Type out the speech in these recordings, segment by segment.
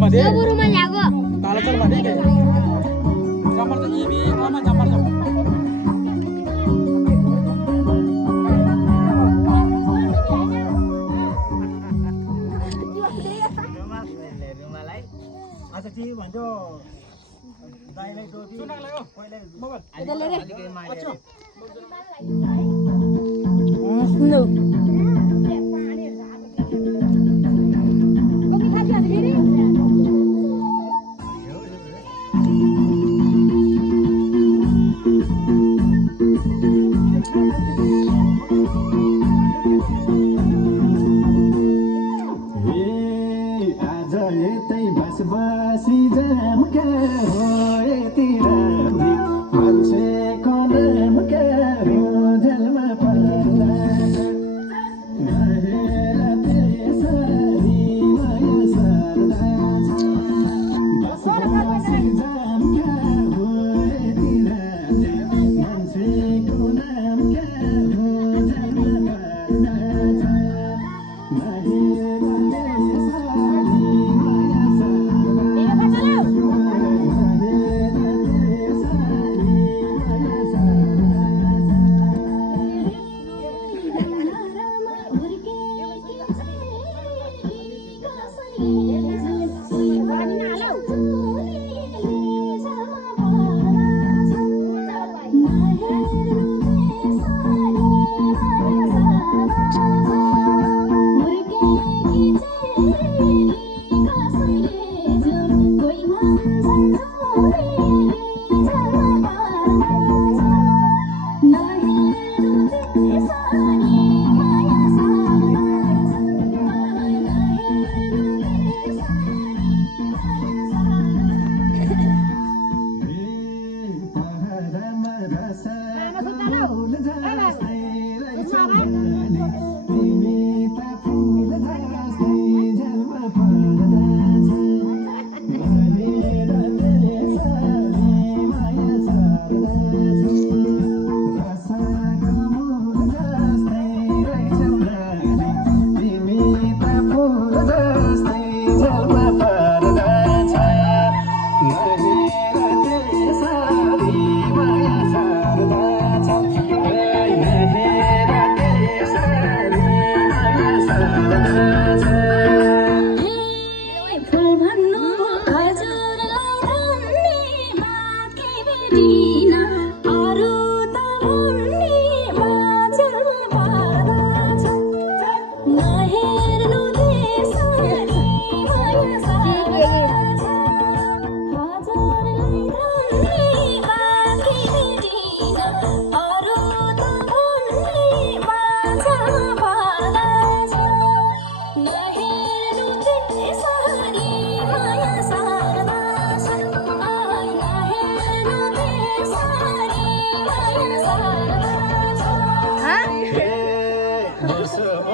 मध्ये बरुमा ल्यागो तालचल मध्ये जमर त इबी आमा जमर जमर अच्छा ती भन्छ दाइलाई दोबी सुनाक लाग्यो पहिला मोबाइल अच्छा सुन्नु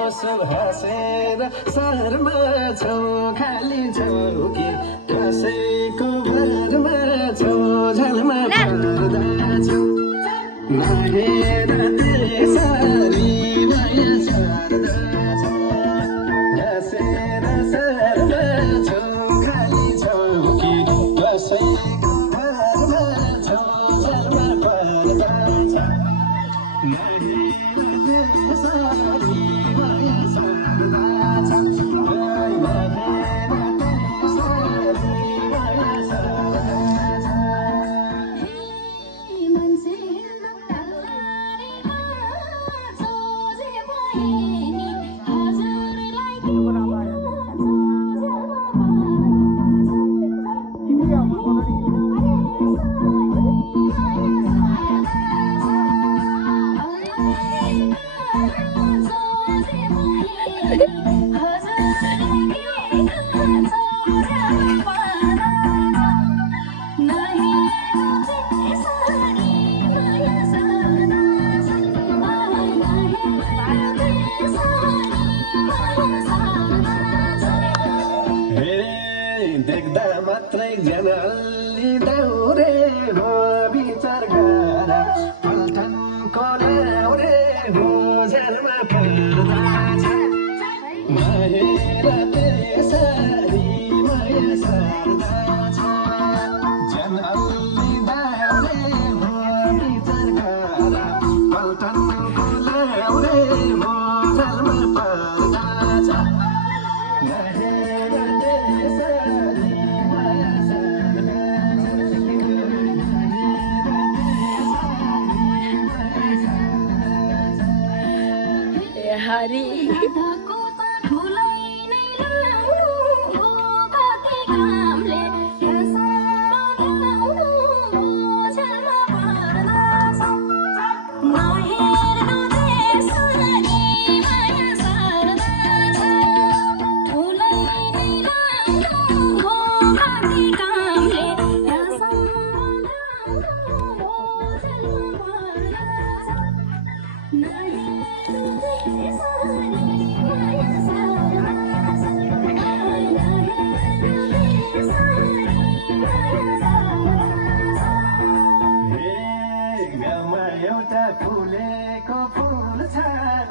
हाँसेर शहरमा छौ खाली छौ कि कसैको भरमा छौ झलमा पर्दा छौ नहेर त्यसरी माया सर्दा छौ हाँसेर शहरमा छौ खाली छौ कि कसैको भरमा छौ झलमा पर्दा छौ नहेर त्यसरी देख्दा मात्रै जनल्ली दाउरे हो विचार गर पल्टनको ल्याउरे हो झ्यालमा पर्दा छ नहेर त्यसरी माया सारी गाउँमा एउटा फुलेको फुल छ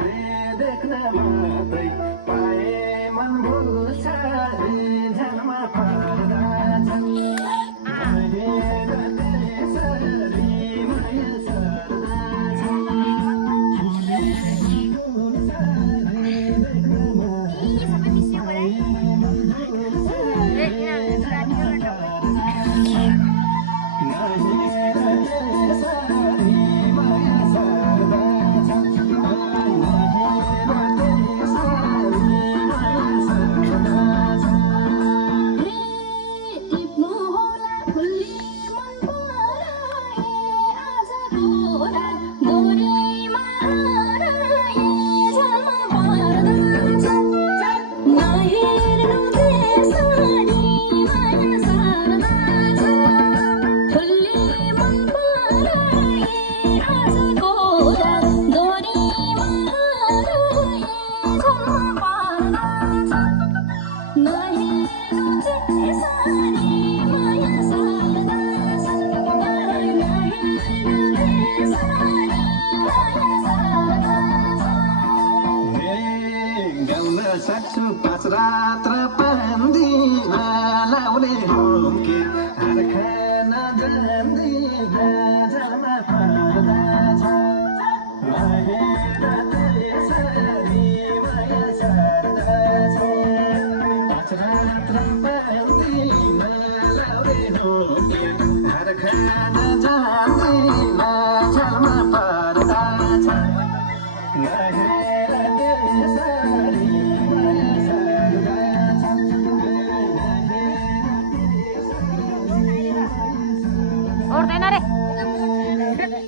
रे देख्न मात्रै पाए मन भुल्छ रे झ्यालमा पर्दा त्यसरी माया सर्दा सक्छु 5 रात र 5 दिन लाउने हुम्की हार खान जान्दिन झ्यालमा पर्दा छ माया त्यसरी माया सर्दा छ 5 रात र 5 दिन लाउने हुम्की हार खान जान्दिन झ्यालमा पर्दा छ Ordein रे Hare